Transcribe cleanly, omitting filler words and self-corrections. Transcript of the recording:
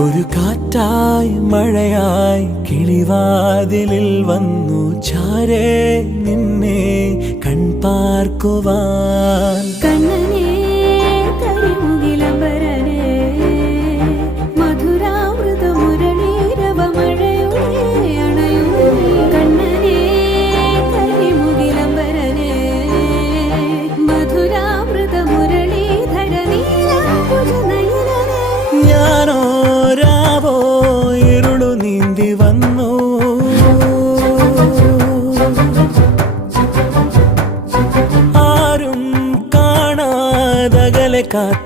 ഒരു കാറ്റായി മഴയായി കിളിവാതിലിൽ വന്നു ചാരേ നിന്നെ കൺപാർക്കുവാൻ. കണ്ണനേ കരിമുകിലംബരനേ മധുരാമൃത മുരളീരവ മഴയുടെ അണയുന്നേ. കണ്ണനേ കരിമുകിലംബരനേ മധുരാമൃത മുരളീധര നീലാംബുജ നയനനേ. ഞാനോ രാവോ ഇരുളു നീന്തി വന്നു, ആരും കാണാതകലെ കാത്തു